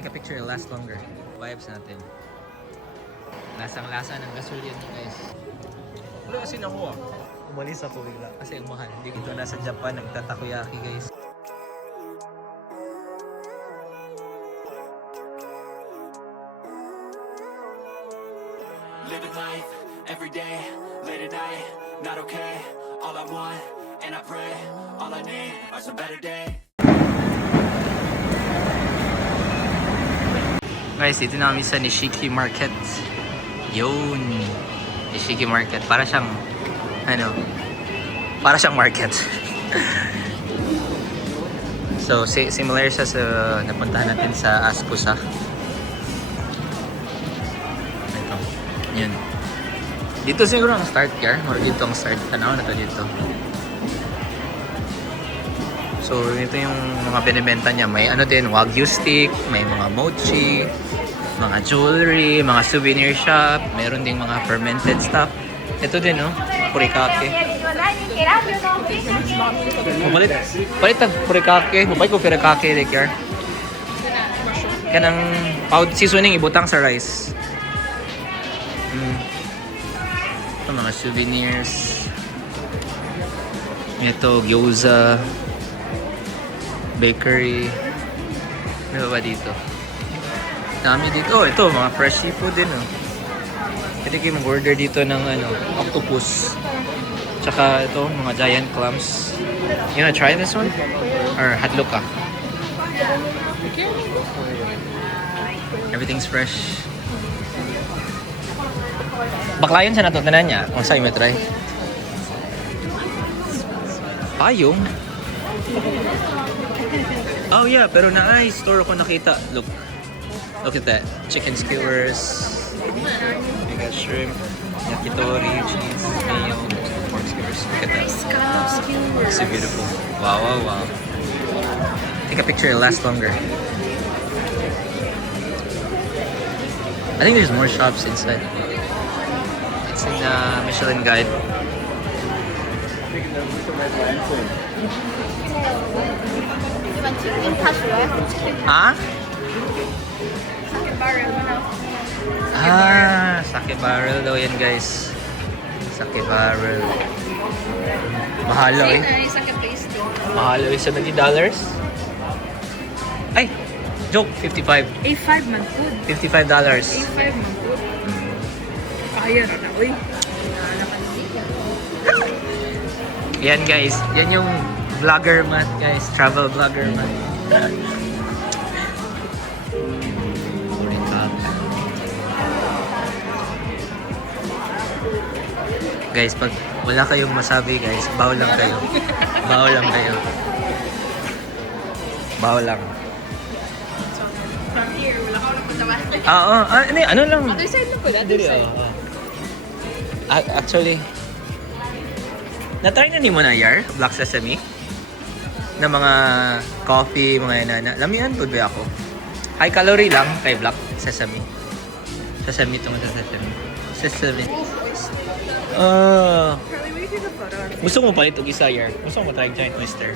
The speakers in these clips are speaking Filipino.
Take a picture, it'll last longer. Vibes natin. Lasang-lasa ng gasolina guys. Wala kasi nakuha. Umalis ako bigla kasi ang mahal. Hindi dito nasa Japan nagtatakoyaki guys. Living life every day, late at night, not okay. All I want, and I pray, all I need are some better days. Guys, dito na kami sa Nishiki Market. Yun. Nishiki Market. Para siyang, para siyang market. So, similar siya sa napuntahan natin sa Askusa. Ito. Yun. Dito siguro ang start car. Or dito ang start. Tanaw na to dito. So, ito yung mga binibenta niya. May ano din, Wagyu stick, may mga mochi, mga jewelry, mga souvenir shop, meron ding mga fermented stuff. Ito din, no? Furikake. Palit ang furikake. Mabay ko furikake, Dekar. Kanang powder seasoning ibutang sa rice. Ito, mga souvenirs. Ito, gyoza. Bakery. Ano ba dito? Dami dito. Oh, ito, mga fresh seafood din, oh. Pwede kayo mag-order dito ng octopus. Tsaka ito, mga giant clams. You wanna try this one? Or hadloka? Everything's fresh. Baklayon sa natutunan niya kung saan yung try. Payong? Oh yeah, pero store ko nakita. Look at that. Chicken skewers. We got shrimp, yakitori, cheese, mayo, pork skewers. Look at that. So beautiful. Wow, wow, wow. Take a picture, it'll last longer. I think there's more shops inside. It's in Michelin Guide. Ah? Sake barrel daw yan guys. Sake barrel. Mahalo eh. Mahalo eh. $70. Ay! Joke! 55. A5 man food. $55. A5 man food. Kaya na uy. Yan guys. Yan yung vlogger man guys. Travel vlogger man. Guys, pag wala kayong masabi guys, baw lang kayo. Baw lang kayo. Baw lang. From here, wala ka lang punta. Ano lang. Other side na po, other side. Actually, na-try na ni mo na Yar, Black Sesame? Na mga coffee, mga inana. Lamihan po ba ako? High calorie lang kay Black Sesame. Sesame itong sesame. Sesame. Charlie, will you take a photo? Gusto mo palit og isa Yar? Gusto mo try giant oyster?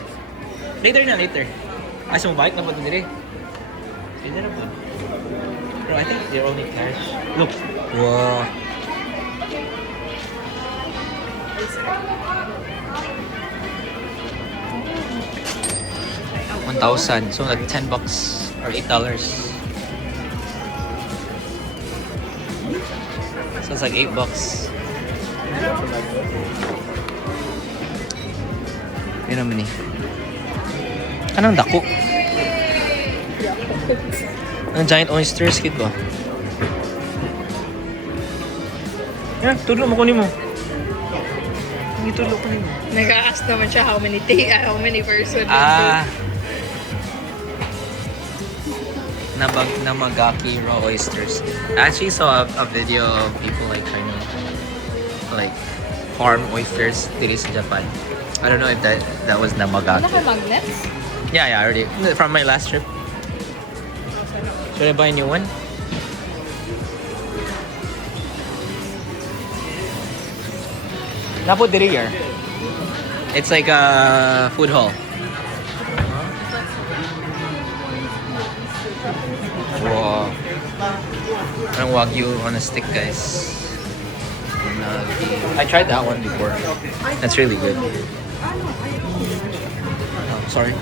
Later. Asa mo balik na po ito dire? Pwede na po. Pero I think they're only cash. Look. Wow. $1,000. So like $10 or $8. So it's like $8. Yun naman eh. Anong dako? Anong giant oysters kid ba? Yan, tulog mo kunin mo. Hindi tulog kunin mo. Nag-a-ask naman siya how many person. Namagaki raw oysters. I actually saw a video of people like trying to like farm oysters dito sa Japan. I don't know if that was namagaki. Naka-magnets? Yeah, already. From my last trip. Should I buy a new one? Napo diri here. It's like a food hall. Wow. Parang Wagyu on a stick, guys. I tried that one before. That's really good. Oh, sorry.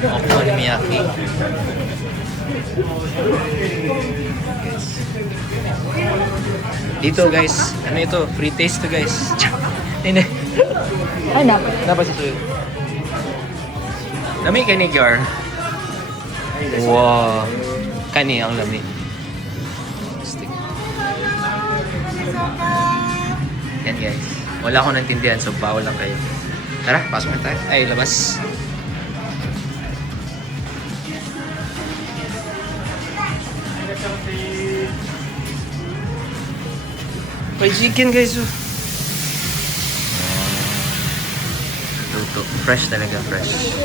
Okonomiyaki. Dito, guys. Ano ito? Free taste to, guys. Hindi. Ay, dapat. Dapat si Suyo. Lami ka ni Gyar. Wow. Kani ang lami. Stick. Yan, guys. Wala akong nantindihan, so bawal lang kayo. Tara, pasok na tayo. Ay, labas. May chicken, guys. Oh. Luto. Fresh talaga, fresh.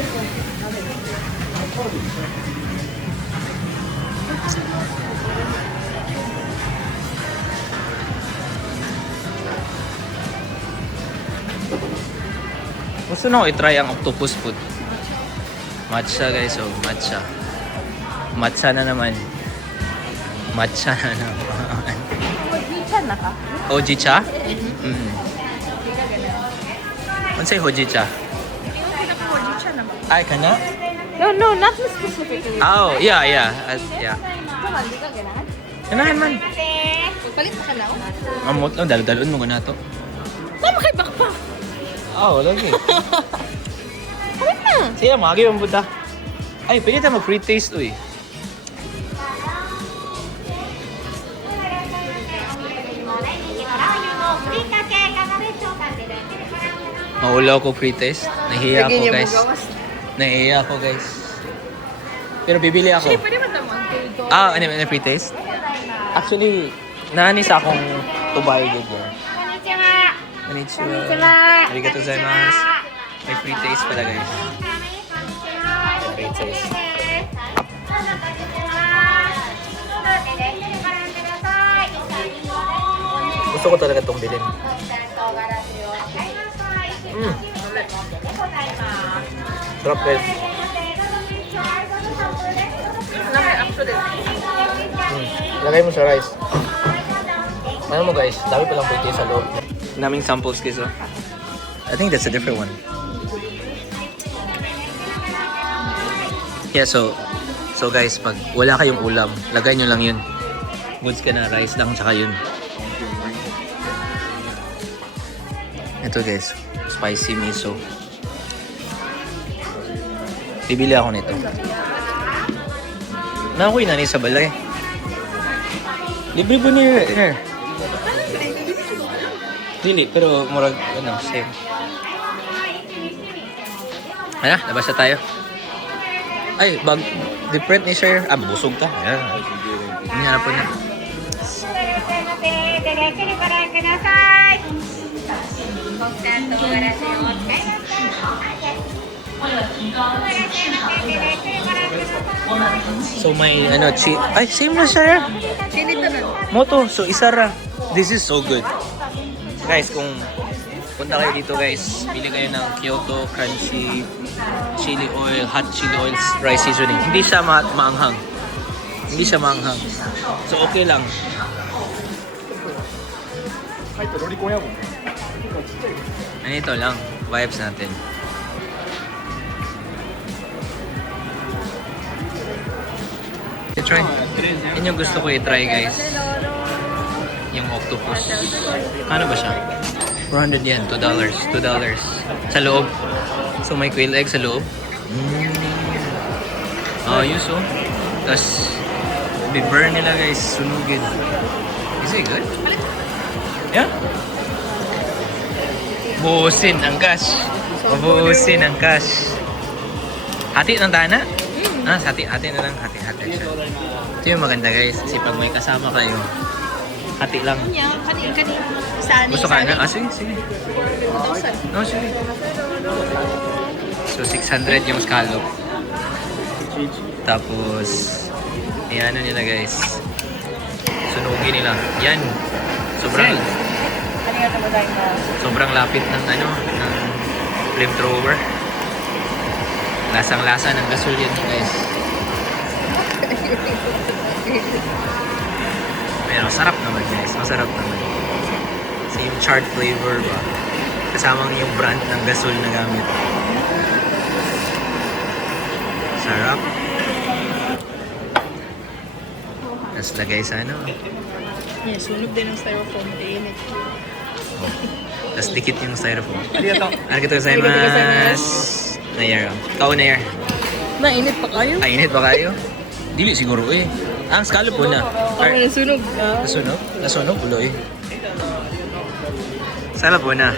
Gusto na ko i-try ang octopus food. Matcha, guys. Oh, matcha. Matcha na naman. Matcha na naman. Hojicha na ka? Hojicha? Ano sa'yo hojicha? Hojicha na ba? Ay, kana? No, not specifically. Oh, yeah. Yeah. Ito man, di ka ganahan? Kanahan man. Palit pa ka na ako? Amot lang, dalo-dalon mo na to. Mama kay bakpa! Oo, lagi. Palit na! Siya, magi ang buta. Ay, pwede tayo mag-free taste, uy. Mahulaw ko free taste. Nahiya ako, guys. Nahiya ako, guys. Pero bibili ako. Actually, pwede ba naman $2? Ano free taste? Actually, naanis akong tubayo dito. Konnichiwa. Arigatou gozaimasu. May free taste pala, guys. Free taste. Gusto ko talaga itong bilhin. Sarap, guys. Lagay mo sa rice. Ano mo, guys? Dami palang free taste sa loob. Daming samples, guys. Oh. I think that's a different one. Yeah, so guys, pag wala kayong ulam, lagay nyo lang yun. Goods ka na, rice lang, tsaka yun. Ito, guys, spicy miso. Bibili ako nito. Nakuha na ni sa balay. Libre po niya. Dili, pero murag, same. Ano, labas na tayo. Ay, different ni sir. Busog ka. Ayan. Hindi na po niya. So may ay, same na sir. Moto, so isa ra. This is so good. Guys, kung punta kayo dito, guys, bili kayo ng Kyoto Crunchy Chili Oil, Hot Chili Oil Rice Seasoning. Hindi siya maanghang. Hindi siya maanghang. So okay lang. Ito lang, vibes natin. I-try. Yun yung gusto ko i-try, guys. Yung octopus. Ano ba siya? 400 yan, $2. $2. Sa loob. So may quail egg sa loob. Ayos oh. Tapos, be-burn nila, guys. Sunugin. Is it good? Yeah? Buhusin ang cash. Buhusin ang cash. Hati ng tana? Hati na lang. Hati siya. Ito yung maganda, guys. Kasi pag may kasama kayo, hati lang. Kani. Gusto ka na? Sige. No, sige. So, 600 yung scallop. Tapos, ano nila, guys. Sunugin nila. Yan. Sobrang lapit ng ng flamethrower. Lasang-lasa ng gasol yun, guys. Pero sarap naman, guys. Masarap naman. Same charred flavor ba? Kasamang yung brand ng gasol na gamit. Sarap. Tapos lagay sa ano. Yeah, sunog din ang styrofoam. Mainit. Oh. Tapos dikit yung styrofoam. Arigato. Arigatou gozaimasu. Nayer. Kao Nayer. Mainit pa kayo? Ay, init ba kayo? Dili siguro eh. Ang scallop po na. Ako nasunog. Nasunog? Nasunog ulo eh. Scallop po na.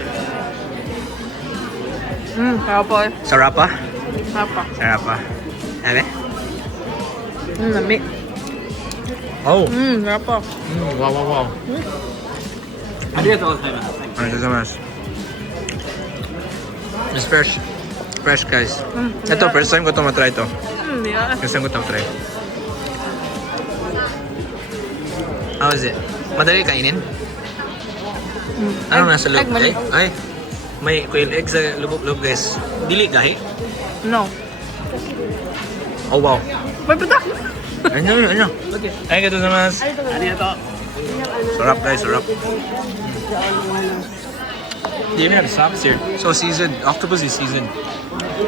Papa. Sarapa? Papa. Sarapa. Ebe? Lami. Oh. Papa. Wow, wow, wow. Arigatou gozaimasu. Arigatou gozaimasu. It's fresh. Fresh, guys. Ito, first time ko ito matry ito. Yeah. First time ko ito matry. How is it? Madali kainin? Ano nasa loob? mali. Ay, may quail egg sa loob, guys. Dili gahi? No. Oh, wow. May patak! Ano? Okay. Arigatou gozaimasu. Arigato. Sarap, guys. Sarap. They even have sauce here. So seasoned. Octopus is seasoned.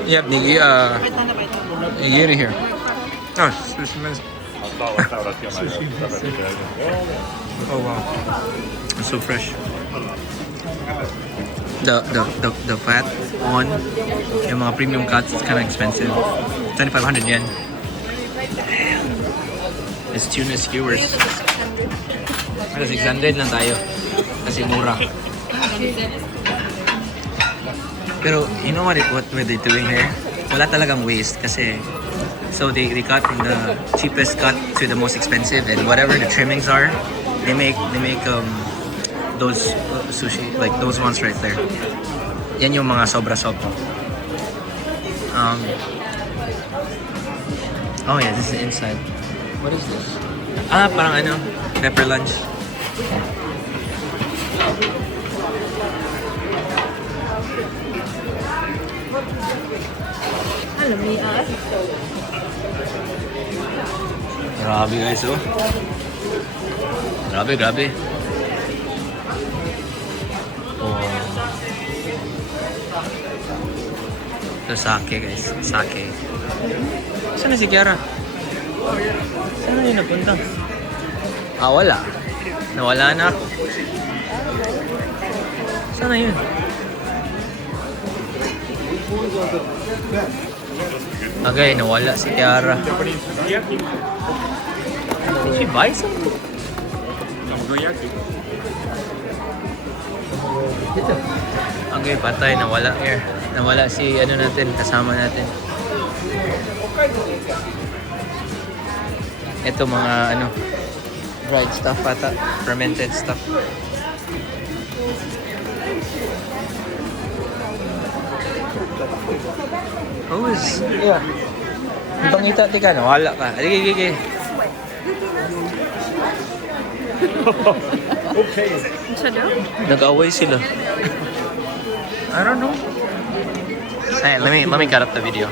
You have nigi, nigiri here. Oh, sushi. Oh wow, it's so fresh. The fat one, yung mga premium cuts, it's kind of expensive. 2,500 yen. It's tuna skewers. Pero 600 lang tayo. Kasi mura. Pero you know what they're doing here? Wala talagang waste kasi so they cut from the cheapest cut to the most expensive, and whatever the trimmings are, they make those sushi, like those ones right there. Yan yung mga sobra-sobra. Oh yeah, this is the inside. What is this? Parang ano, pepper lunch. Alam niya. Grabe guys, oh. Grabe. Oh. Ito sake guys, sake. Saan na si Kiara? Saan na yun napunta? Wala. Nawala na ako. Saan na yun? Okay, nawala si Kiara. Did she buy something? Okay, patay. Nawala here. Nawala si natin, kasama natin. Ito mga dried stuff ata. Fermented stuff. Oh, yeah. Ibang ita, tika, nawala ka. Sige. Okay. Siya daw? Nag-away sila. I don't know. Hey, let me cut up the video.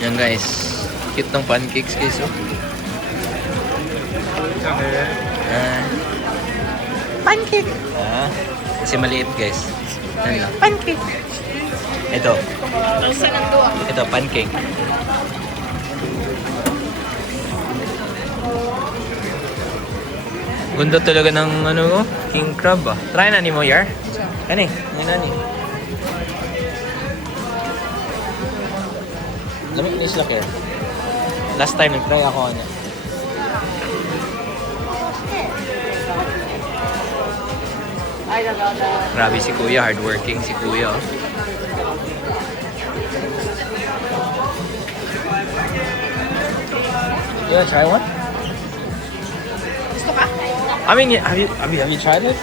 Yan guys. Cute ng pancakes guys, oh. Pancake! Kasi maliit guys. Yan lang. Pancake! Ito. Ito, pancake. Ganda talaga ng king crab ah. Try na ni mo, Yar? Kani? Nani? Lamig ni sila kaya. Last time nag-try ako Grabe si Kuya, hardworking si Kuya. Oh. You wanna try one? Gusto ka? I mean, have you tried it?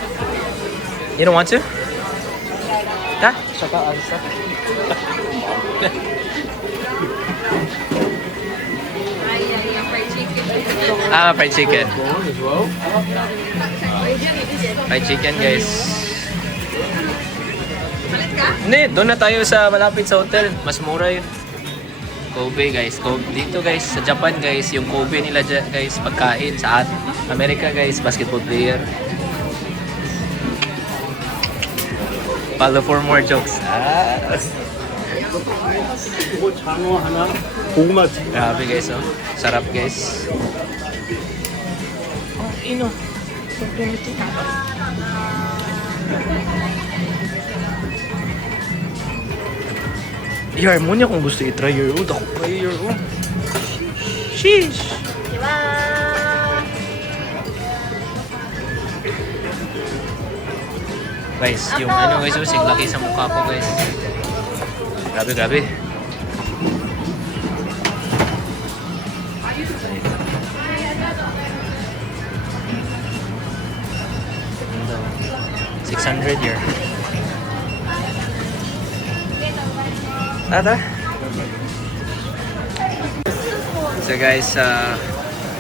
You don't want to? Ha? Check out other stuff. Fried chicken. Fried chicken, guys. Palit ka? Hindi, doon na tayo sa malapit sa hotel. Mas mura yun. Kobe guys. Dito guys, sa Japan guys, yung Kobe nila guys, pagkain. Sa Amerika guys, basketball player. Follow for more jokes. 이거 장어 하나, 고구마 Grabe guys, oh. Sarap guys. Ino. Yar mo niya kung gusto i-try your own. Ako try your own. Sheesh! Guys, yung ano guys, oh, siglaki sa mukha ko guys. Grabe, grabe. $600 here. Tata. So guys,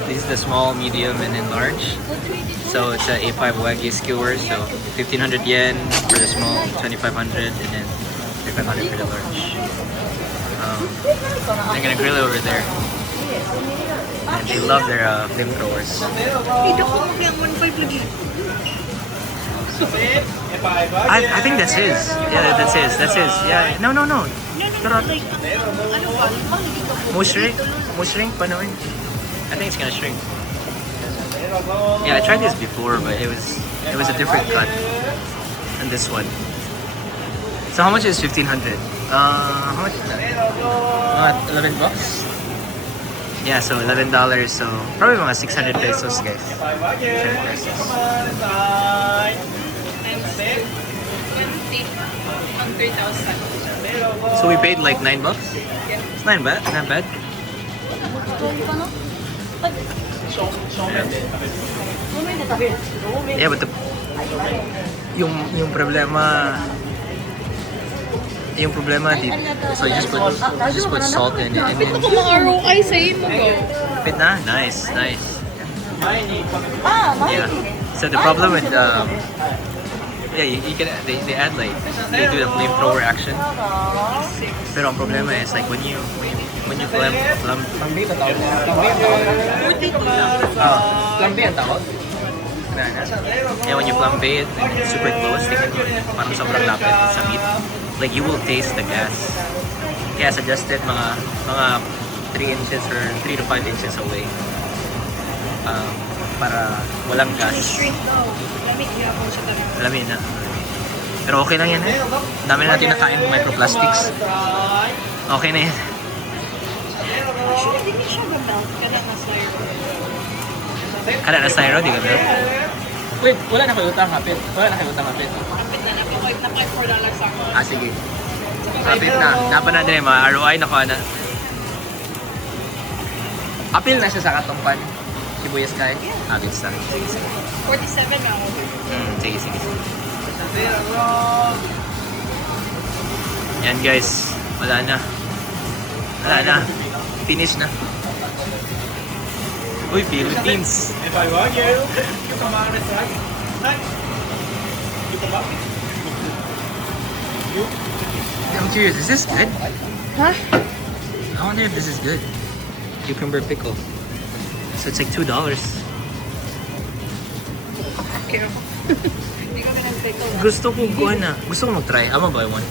this is the small, medium, and then large. So it's a A5 Wagyu skewer. So 1,500 yen for the small, 2,500, and then 3,500 for the large. I'm gonna grill it over there. And they love their flamethrowers. Ito ko yung 1.5 lagi. I think that's his. Yeah, that's his. That's his. Yeah. No. Like, ano ba? Mo shrink pa naman. I think it's gonna shrink. Yeah, I tried this before, but it was a different cut than this one. So how much is 1,500? How much is that? $11 bucks. Yeah, so $11. So probably mga 600 pesos, guys. 600 pesos. On 3,000. So we paid like $9 bucks. It's not bad. Not bad. Yeah, but yung problema dito. So you just put salt in it and Ito then ko mga ROI sa'yo mo go. fit na. Nice. Yeah. So the problem with yeah, you can they add like they do the flamethrower action. Pero ang problema is like when you flam flambe ang tawag. Yeah, when you flambe it and it's super close, tingnan mo, parang sobrang lapit sa meat. Like you will taste the gas. Kaya suggested mga 3 inches or 3 to 5 inches away. Para walang gas. Shrink daw. Lamig niya ako siya talaga. Alamin na. Pero okay lang yan eh. Dami na natin nakain ng microplastics. Okay na yan. Actually, hindi siya ba-melt. Kada na styro. Kada na styro, di ka ba? Wait, wala na kayo utang hapit. Kapit na $4 sa ako. Ah, sige. Hapit na. Dapat na din mga ROI na ko na. Apil na siya sa katungpan. Sibuyas ka eh. Hapit sa. Sige. 47 na ako. Sige. Yan guys. Wala na. Finish na. Uy, Philippines. I'm curious, is this good? Huh? I wonder if this is good. Cucumber pickle. So it's like $2. Okay ako. Hindi ko pinag-pickle. Gusto ko mag-try. I'm gonna buy one.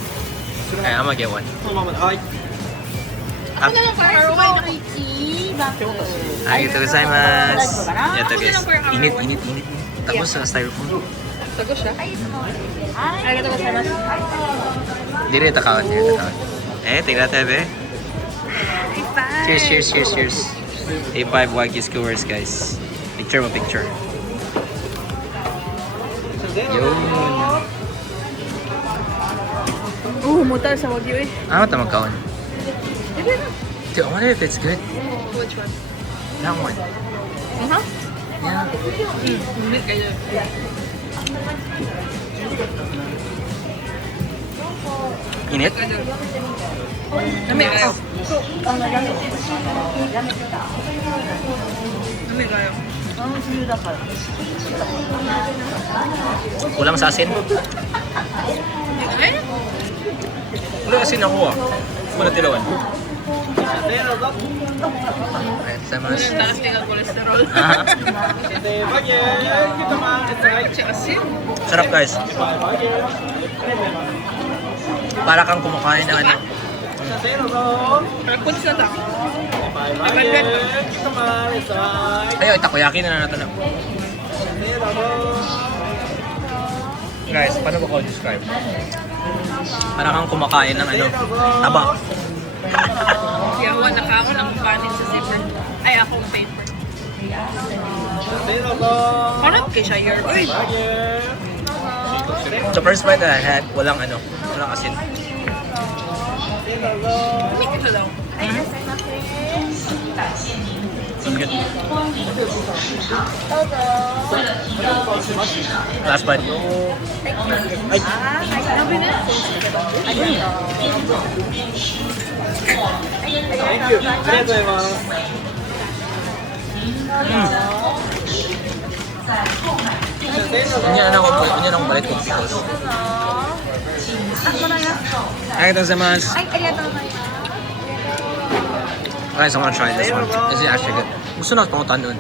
Okay, I'm gonna get one. Ako na lang para ROI na kay Arigatou gozaimasu. Ito guys. Init. Tapos sa styrofoam. Tago siya. Arigatou gozaimasu. Dire takawat. Tingnan natin be. Cheers. A5 Wagyu skewers guys. Picture. Yun. Mutal sa Wagyu eh. Ano ito magkaon? Ito na. Dude, I wonder if it's good. Which one? That one. Yeah. Hindi kayo. Init? Lamig kayo. Lamig kayo. Kulang sa asin. Ay? Wala asin ako ah. Wala tilawan. Samasu. Taas din ang kolesterol. Aha. Kasi asin. Sarap guys. Para kang kumakain ng ano. Rakuts na ta. Ay, takoyaki na natin na. Guys, paano ko describe? Para kang kumakain ng ano, taba. Yawa na ka ako ng kanin sa zipper. Ay, akong paper. Parang kay siya your boy. The first bite that I had, walang ano, walang asin. Hindi kita daw. Good. Last bite. Ay. Ganyan ako balik kong pickles. Arigatou gozaimasu. Guys, I'm gonna try this one. Is it actually good? Gusto na pumunta doon.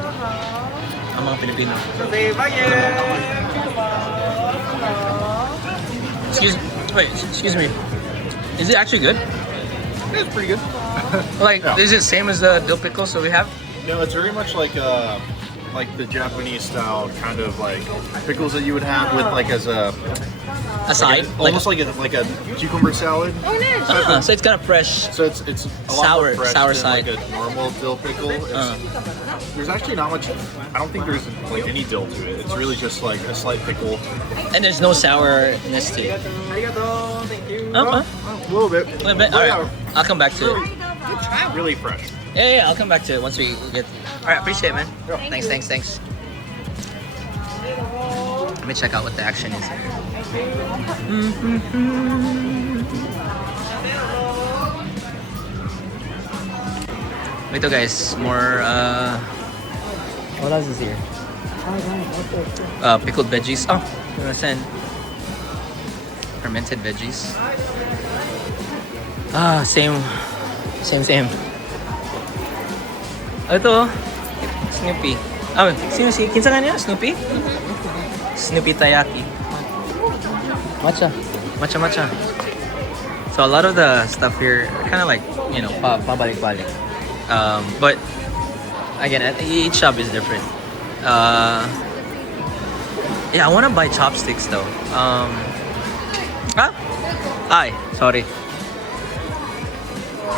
Ang mga Pilipino. Excuse me. Is it actually good? It's pretty good. Like, Yeah. is it same as the dill pickles that we have? No, it's very much like the Japanese style kind of like pickles that you would have with like as a Aside? almost like a cucumber salad. Oh, nice. So it's kind of fresh. So it's a lot Sour- more fresh sour than side. like a normal dill pickle. There's actually not much. I don't think there's like any dill to it. It's really just like a slight pickle. And there's no sourness to it. Uh-huh. A little bit. A little bit? Alright. I'll come back to it. Really fresh. Yeah, I'll come back to it once we get... Alright, appreciate it, man. Yeah. Thanks. Let me check out what the action is. Ito guys, more what else is here? Pickled veggies. Oh, send fermented veggies. Same. Ito, Snoopy. Sino si kinsa nga niya? Snoopy? Snoopy Taiyaki. Matcha. So a lot of the stuff here kind of like, you know, pabalik-balik. But again, each shop is different. Yeah, I want to buy chopsticks though. Ay, sorry.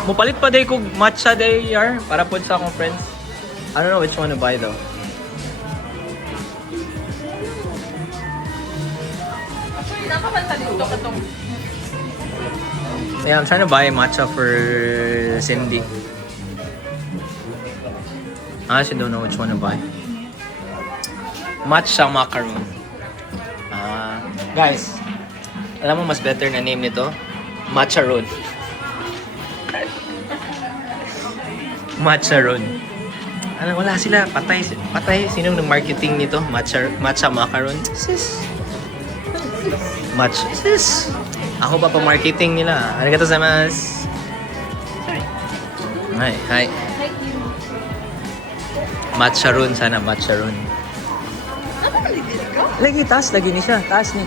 Mupalit pa day kog matcha day yar para po sa akong friends. I don't know which one to buy though. Yeah, I'm trying to buy matcha for Cindy. I actually don't know which one to buy. Matcha macaron. Guys, alam mo mas better na name nito? Matcharon. Matcharon. Ano, wala sila. Patay. Sino ng marketing nito? Matcha macaron. Sis. Ako pa marketing nila. Arigatou gozaimasu. Hi. Matcharon sana, matcharon. Lagi taas ni siya. Taas ni.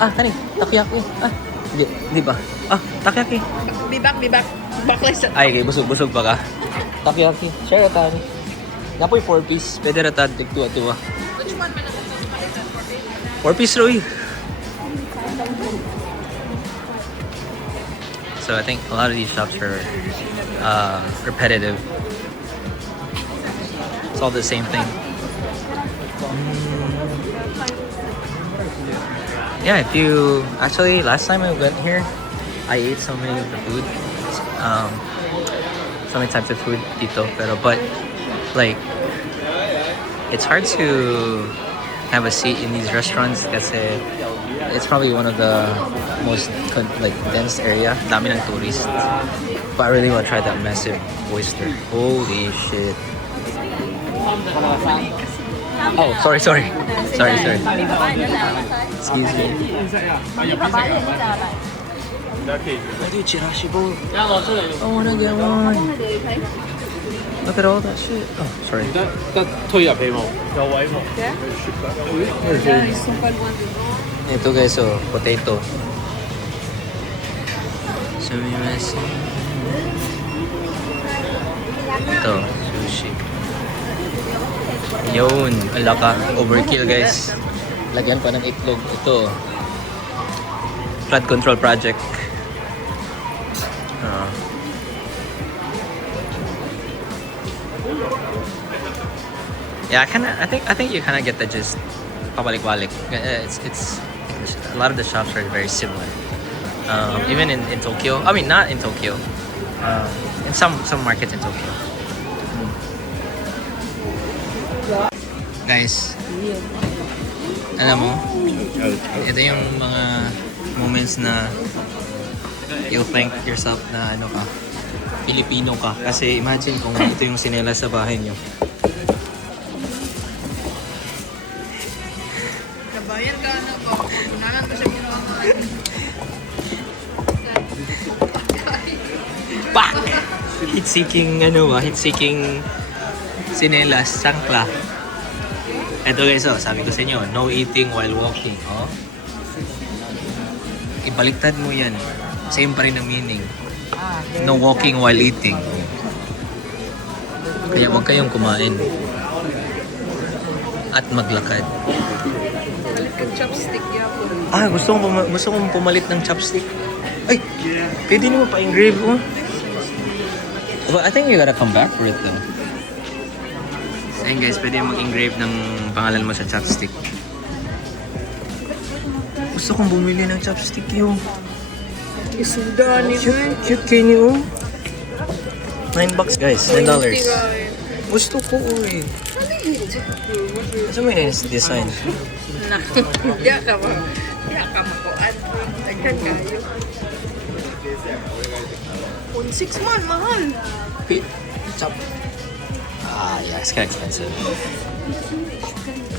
Kani, takoyaki. Di ba? Takoyaki. Bibak. Backless. Ay, kay busog pa ka. Takoyaki. Share ata ni. Napoy 4-piece. Pwede rata tigtuwa-tuwa. Which one man ang 4-piece Roy. So I think a lot of these shops are repetitive. It's all the same thing. Yeah, if you actually last time I went here, I ate so many of the food, so many types of food dito. But like, it's hard to have a seat in these restaurants kasi it's probably one of the most like dense area. Dami ng tourists. But I really want to try that massive oyster. Holy shit. Oh, sorry. Excuse me. I do chirashi bowl. I wanna get one. Look at all that shit. Oh, sorry. 得推入去冇，有位冇。 Yeah, ils sont pas loin de Ito guys, oh, potato. Sumimasen. Ito, sushi. Yun, ala ka. Overkill guys. Lagyan pa ng itlog. Ito. Flood control project. Yeah, I think you kind of get the gist. Pabalik-balik. It's a lot of the shops are very similar. Even in Tokyo. I mean, not in Tokyo. In some markets in Tokyo. Guys, alam mo, ito yung mga moments na you'll thank yourself na ano ka, Pilipino ka. Kasi imagine kung ito yung sinelas sa bahay nyo. Kabayan ka na ba? Unahan pa siya ginawa mo. Pak! Hit-seeking, hit-seeking sinelas, sangkla. Ito guys, sabi ko sa inyo, no eating while walking. Oh. Ibaliktad mo yan. Same pa rin ang meaning. No walking while eating. Kaya huwag kayong kumain. At maglakad. Balik kang chopstick yapon. Gusto kong pumalit ng chopstick. Ay! Pwede nyo pa-engrave mo. Well, I think you gotta come back for it though. Ayun guys, pwede mag-engrave ng pangalan mo sa chopstick. Gusto kong bumili ng chopstick yun. Isuda ni Cute kayo niyo. $9 guys, $9. Gusto ko eh. Ano mo yung design? Na, diya ka ba? Diya ka makuan. Taghan kayo. 6 man, mahal. Chop. Yeah, it's kind of expensive.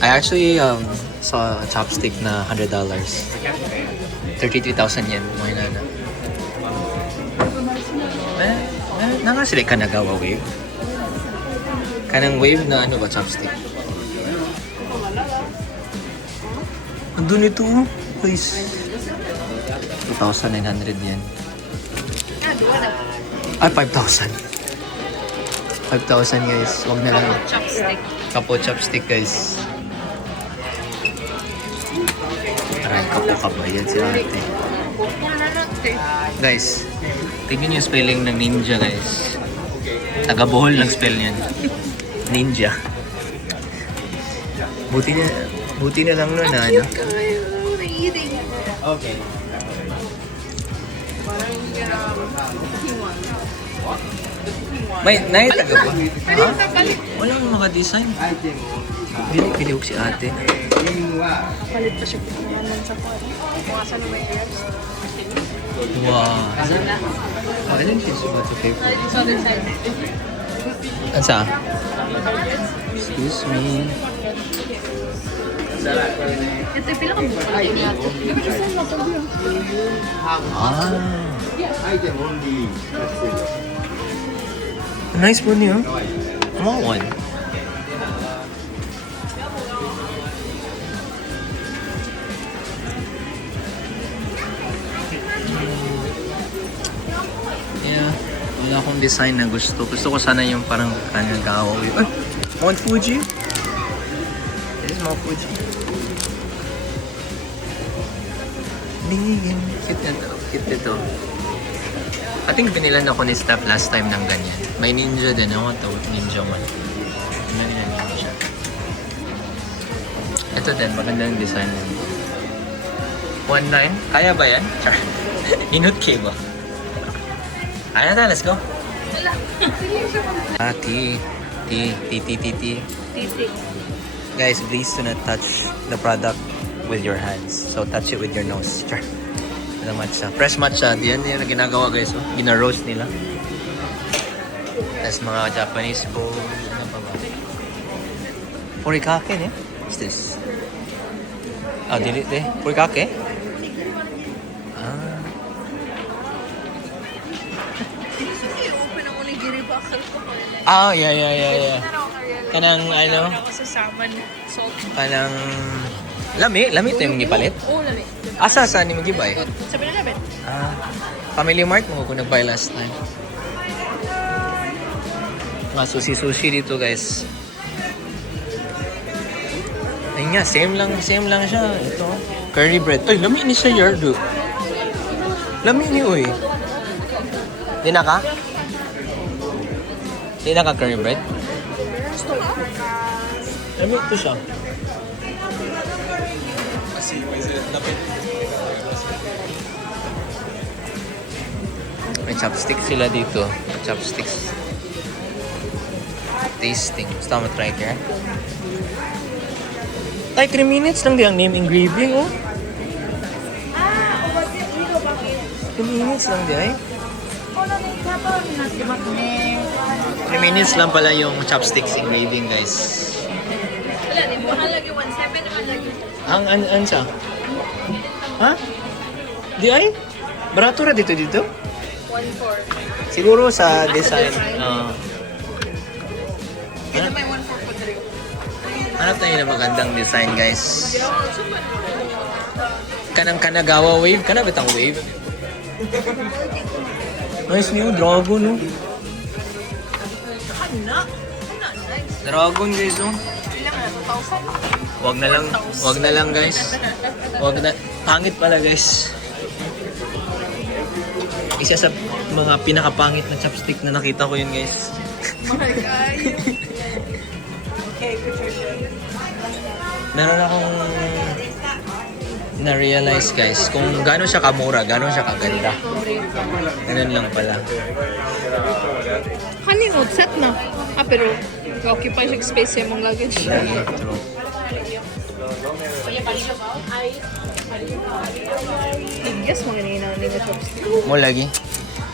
I actually saw a chopstick na $100. 33,000 yen. Mga na. Nakasili ka nagawa wave? Kanang wave na ano ba, chopstick? Andun ito, guys. 2,900 yen. Ay, 5,000. 5,000 guys. Huwag na lang. Chopstick. Kapo chopstick guys. Aray, kapo yan si ate. Guys, tignan yung spelling ng ninja guys. Taga Bohol lang spell niyan. Ninja. Buti na lang nun na ano. Okay. May taga ba? Ha? Walang mga design. Pili si ate. Palit pa siya naman sa kwan. Bukasan na may ears. Wow. I think she's about to pay for it. This other side. Ansa? Excuse me. Ito, pila ka buka lang natin. Gabi siya sa mga Nice po niyo. I want one. Yeah, wala akong design na gusto. Gusto ko sana yung parang kanyang gawa. Ay! Mount Fuji? This is Mount Fuji. Cute na to. Cute ito. I think binilan ako ni Steph last time ng ganyan. May ninja din ako to. Ninja man. Ninja. Ito din. Maganda yung design niya. 1.9? Kaya ba yan? Char. Inut K ba? Kaya na, let's go. T. titik. Guys, please do not touch the product with your hands. So touch it with your nose. Char. Ano matcha? Fresh matcha. Yan yung ginagawa guys. Oh. Gina-roast nila. Tapos mga Japanese bowl. Ano pa ba? Furikake, eh? What's this? Delete eh. Furikake? Ah, yeah. Kanang ano, Ako sa salmon salt. kanang lami to yung gipalit. Oo, lami. Asa sa ni magibay? Sabi na namin. Ah, Family Mart mo ko nagbuy last time. Mga sushi dito, guys. Ayun nga, same lang siya. Ito, curry bread. Ay, lami ni siya, Yardo. Lami ni, uy. Di na ka curry bread? Lami ito siya. May chopsticks sila dito. Chopsticks. Tasting. Gusto mo try kaya? Ay, 3 minutes lang di ang name engraving, oh. 3 minutes lang di ay. 3 minutes lang pala yung chopsticks engraving, guys. Wala, di mo halagi 1.7 naman lagi. Ang siya? Ha? Di ay? Barato ra dito? 1.4. Siguro sa design. Ito may 1.4 po dito. Hanap tayo na magandang design, guys. Kanang Kanagawa wave. Kana bitang wave? Nice new dragon, no? Dragon, guys, oh. Ilang na? 2,000? Wag na lang, guys. Pangit pala, guys. Isa sa mga pinakapangit na chopstick na nakita ko yun, guys. Oh my God. Okay, Meron akong na-realize, guys, kung gano'n siya kamura, gano'n siya kaganda. Ganun lang pala. Honey, set na. Ah, pero occupy siya space sa mong luggage. True. Tigas mo ganyan na nga chopstick. Mo lagi.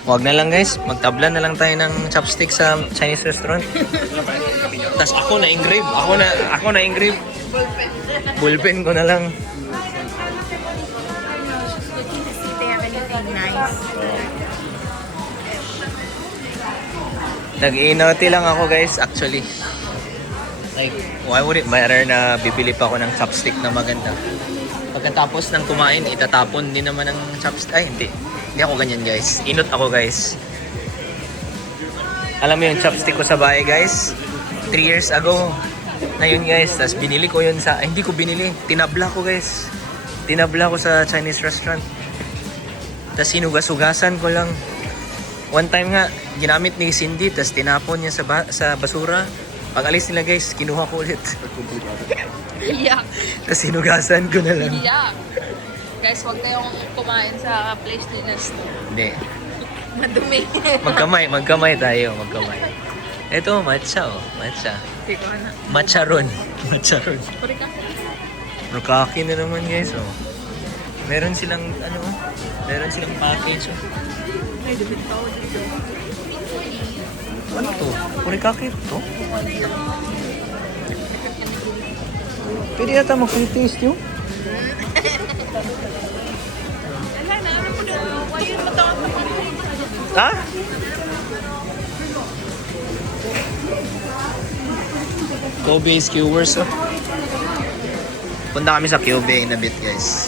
Wag na lang, guys. Magtabla na lang tayo ng chopstick sa Chinese restaurant. Tas ako na engrave. Ako na engrave. Bullpen ko na lang. Nag-iinoti lang ako, guys, actually. Like, why would it matter na bibili pa ako ng chopstick na maganda? Pagkatapos ng kumain, itatapon din naman ng chopstick. Ay, hindi. Hindi ako ganyan, guys. Inot ako, guys. Alam mo yung chopstick ko sa bahay, guys? 3 years ago. Na yun, guys. Tapos binili ko yun sa... Ay, hindi ko binili. Tinabla ko, guys. Tinabla ko sa Chinese restaurant. Tapos sinugas-ugasan ko lang. One time nga, ginamit ni Cindy, tapos tinapon niya sa basura. Pag alis nila, guys, kinuha ko ulit. Iyak. Tapos sinugasan ko na lang. Iyak. Guys, huwag kayong kumain sa place ni Nesto. Hindi. Madumi. Magkamay tayo. Ito, matcha, oh. Matcha. Hindi ko na. Matcharon. Pari ka. Rukaki na naman, guys, oh. Meron silang, meron silang package, oh. Ay, dubit pa ako dito. Ano to? Purikaki to? Pwede yata mag-taste yun? Wala na, ano po na? Why yun matawag na Ha? Kobe skewers, oh. Punta kami sa Kobe in a bit, guys.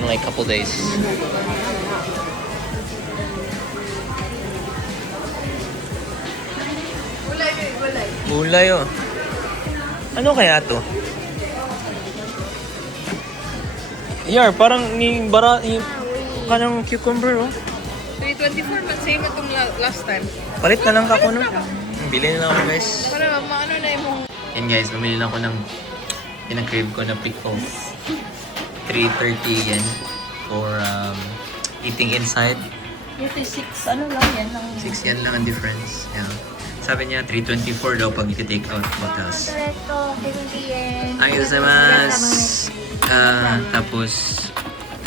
In like couple days. Gulay, oh. Ano kaya to? Parang kanang cucumber, oh. 324, but same itong last time. Palit na lang ako, no? Bili na lang ako, guys. Para maano na yung... Yan, guys, bumili na ako ng pinag-crave ko na pickles. 330 yan for eating inside. Ito 6, ano lang yan? 6 yan lang ang difference. Yeah. Sabi niya, 324 daw pag i-take out hotels. Ay, gozaimasu! Tapos,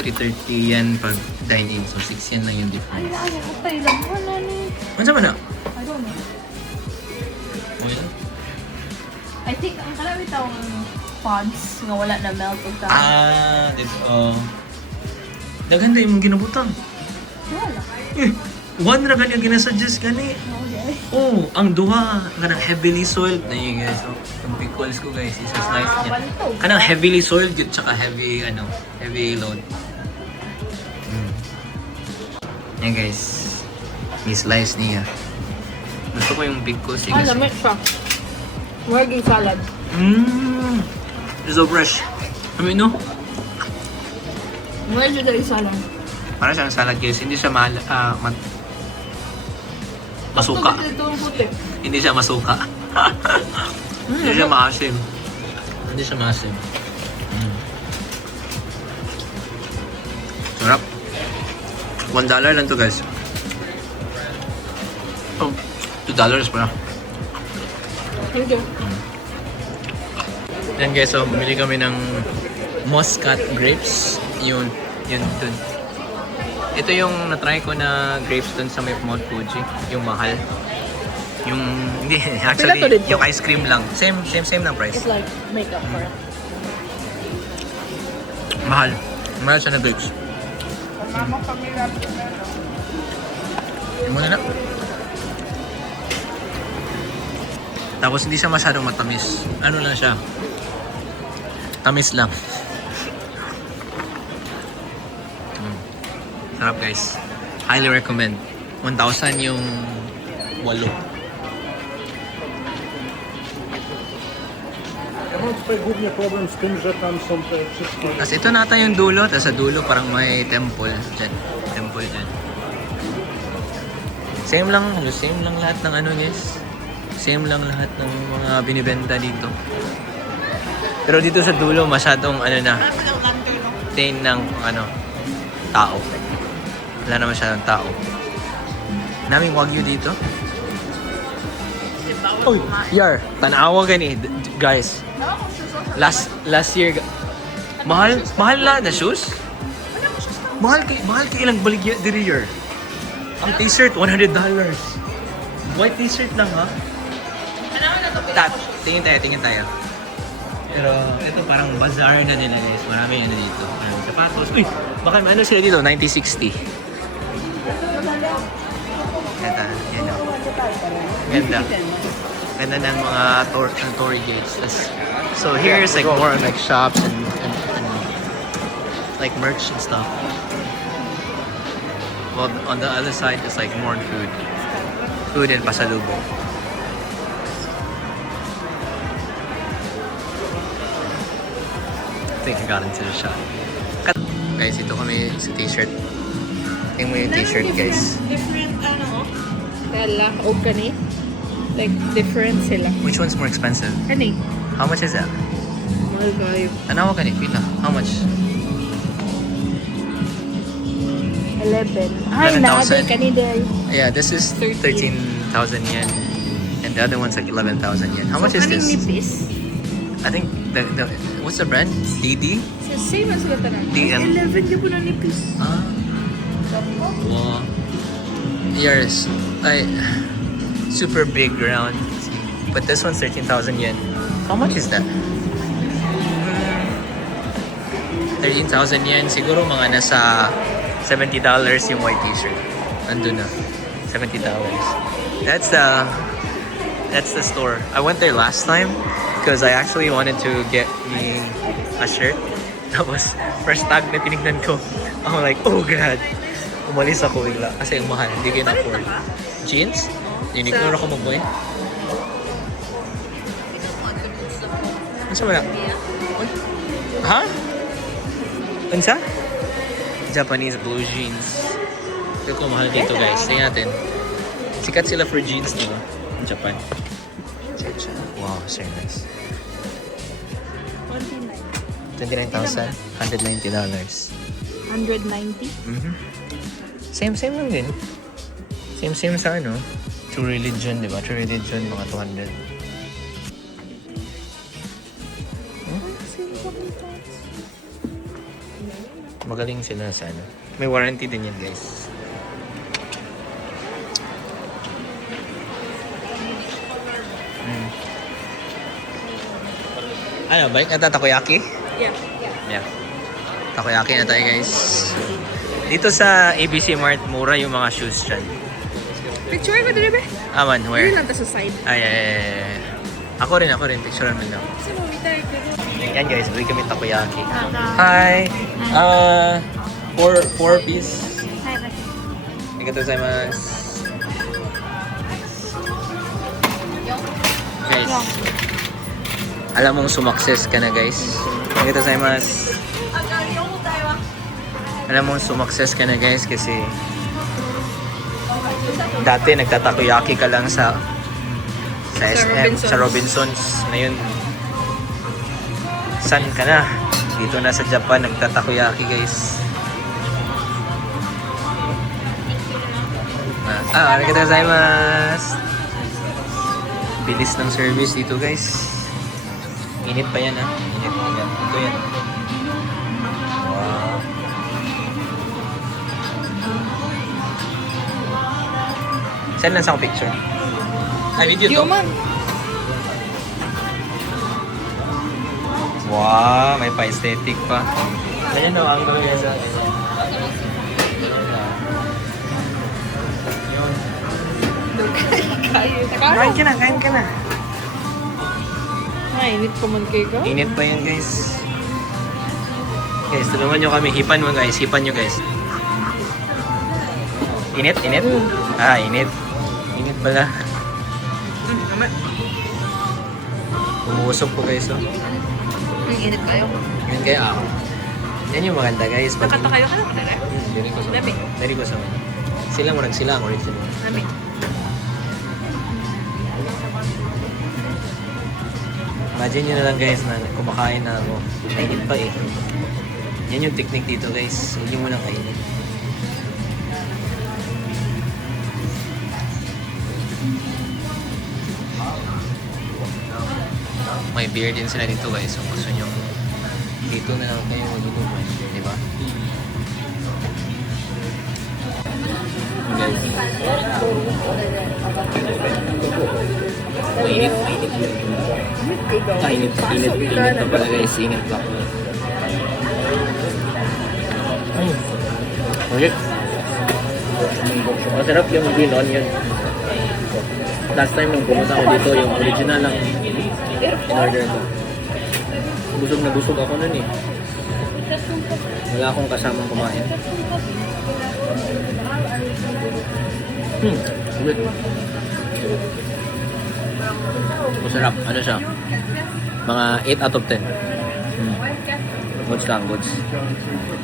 330 yan pag dine-in. So, 6 yan lang yung difference. Okay lang. Wala ni... Ano ba na? I don't know. Okay. I think, ang kalawit ang pods nga wala na melt o ta. Dito. Naganda yung ginabutan. Wala. One ra gani ang ginasuggest gani. Oh, ang duha kanang heavily soiled na yun guys. So, yung pickles ko guys, isa slice niya. Kanang heavily soiled yun, tsaka heavy load. Yan guys, i-slice niya. Gusto ko yung pickles niya. Ah, lamit siya. Magiging salad. It's so fresh. I mean, no? Medyo dahil salad. Para siyang salad guys, hindi siya masuka. Ito ang puti. Hindi siya masuka. Hindi siya maasim. Hindi siya maasim. Sarap. $1 lang to guys. Oh, $2 pala. Thank you. Yan guys, so bumili kami ng Muscat grapes. Yun dun. Ito yung na-try ko na grapes dun sa may Mount Fuji. Yung mahal. Yung, hindi, actually, Pila to dito? yung ice cream lang. Same ng price. It's like makeup for it. Mahal. Mahal siya na grapes. Yung muna na. Tapos hindi siya masyadong matamis. Ano lang siya? Tamis lang. Sarap guys. Highly recommend. 1,000 yung 8. Ja mam tutaj głównie problem z tym, że tam są te wszystkie... Tapos ito nata yung dulo. Tapos sa dulo parang may temple. Dyan. Temple dyan. Same lang lahat ng ano guys. Same lang lahat ng mga binibenta dito. Pero dito sa dulo masyadong ano na. Tain ng ano. Tao. Wala na masyadong tao. Naming wagyu dito. Uy, yar, tanawa gani, guys. Last year, mahal na shoes? Mahal kay ilang baligya diri year. Ang t-shirt $100. White t-shirt lang ha. Tingin tayo. Pero ito parang bazaar na nila guys. Maraming ano dito. Maraming sapatos. Uy, baka ano sila dito? 90-60. Ganda. Yan o. Ganda. Ganda ng mga Tory gates. So here is like more like shops and like merch and stuff. Well, on the other side is like more food. Food and pasalubong. I think I got into the shop. Guys, ito kami sa t-shirt. Tingnan mo yung t-shirt, guys. Different, ano, kala, o gani. Like, different sila. Which one's more expensive? Kani? How much is that? Mahal kayo. Ano ka ni? Pila? How much? 11. Ay, 11,000. naday kani day. Yeah, this is 13,000 yen. And the other one's like 11,000 yen. How much is this? nipis? I think the what's the brand? DD? Same as sila tanan. DM. 11 di po na nipis. Ah. Wow. Yours. Super big round. But this one's 13,000 yen. How much is that? 13,000 yen. Siguro mga nasa $70 yung white t-shirt. Andun na. $70. That's the store. I went there last time because I actually wanted to get me a shirt. That was first tag na tinignan ko. I'm like, oh god. Umalis ako bigla kasi ang mahal. Hindi ko na-afford. Jeans? Uniqlo ako mag-boy. Ano sa wala? Ha? Ano sa? Japanese blue jeans. Feel ko mahal dito guys. Tingnan natin. Sikat sila for jeans, di ba? In Japan. Wow, very nice. 29,000. $190. 190? Same lang din. Same sa ano. True Religion, di ba? True Religion, mga 200. Magaling sila sa ano. May warranty din yan, guys. Ano, balik na takoyaki? Yeah. Takoyaki na tayo, guys. Dito sa ABC Mart, mura yung mga shoes dyan. Picture ko dito ba? Aman, Yun where? lang ta sa side. Ay. Ako rin. Picture naman ako. Sino, bitay ko. Yan guys, bili kami takoyaki. Hi! Four piece. Arigatou gozaimasu. Guys, alam mong sumakses ka na guys. Arigatou gozaimasu. Alam mong sumakses ka na guys kasi dati nagtatakoyaki ka lang sa SM, sa Robinsons. Ngayon, saan ka na? Dito na sa Japan, nagtatakoyaki guys. Arigatou gozaimasu. Bilis ng service dito guys. Init pa yan ha. Init pa yan. Ito yan. Wow. Send lang sa ako picture. Ay, video to. Human. Wow, may pa-aesthetic pa. Ayan o, ang gawin sa... Kain ka na. Ay, init ko man kayo ko. Init pa yan guys. Guys, tulungan nyo kami. Hipan mo guys. Hipan nyo guys. Init? Init? Init. Init pala. Umuusok po guys oh. Ang init kayo. Yan kaya ako. Yan yung maganda guys. Nakata kayo ka na madala? Dili ko sa Dami. Dili ko sa sila murag sila ang original. Dami. Imagine nyo na lang guys na kumakain na ako. Mainit pa eh. Yan yung technique dito guys. Huwag nyo munang kainin. May beer din sila dito guys. So gusto nyo dito na lang kayo mag-inuman. Di ba? Guys. Mainit. Init pa pala guys. Init pa. Ulit. Masarap yung green onion. Last time nung pumunta ako dito, yung original lang in-order ko. Busog ako nun eh. Wala akong kasamang kumain. Good. Masarap. Ano siya? Mga 8 out of 10. Goods lang, goods.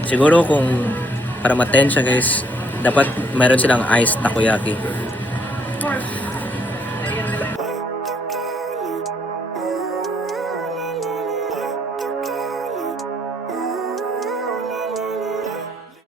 Siguro kung para ma-10 siya guys, dapat meron silang iced takoyaki.